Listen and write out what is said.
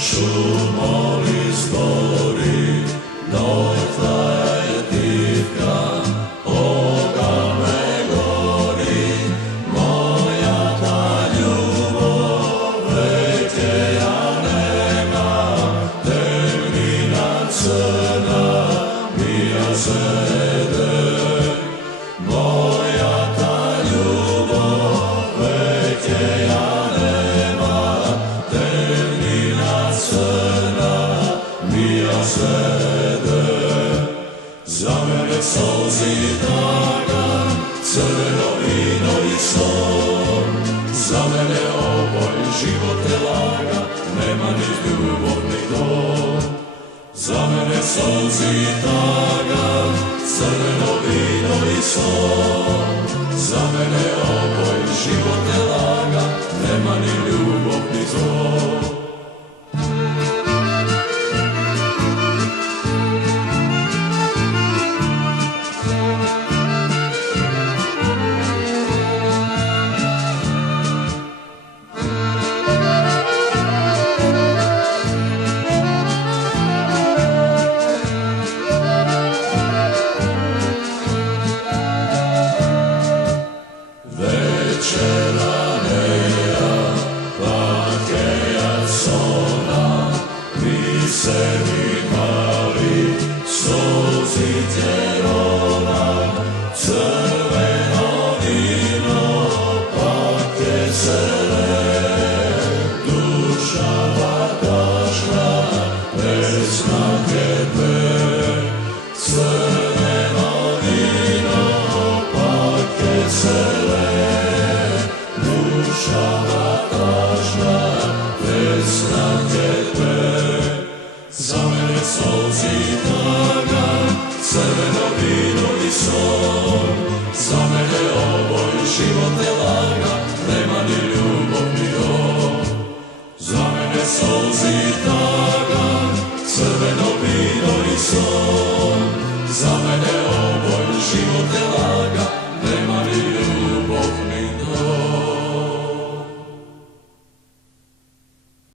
šumovi zbori, notla je divka, ogame gori, moja ta ljubav, veke ja nema, temnina crna, mija sede, moja ta ljubav, veke ja nema, temnina crna, mija sede. Za mene solzi tagan, crveno vino i son, za mene oboj život je lagan, nema ni ljubav ni dom. Za mene solzi tagan, crveno vino i son, za mene oboj život je lagan, nema ni ljubav ni dom. Večera neja, pakeja sona, mi se mi mali, solzi tjerona, crveno vino, pake sele, duša vatašna, pesna tebe, crveno vino, pake sele, duša vatašna, pesna tebe. Za mene solzi tagan, crveno vino i son, za mene oboj život je lagan.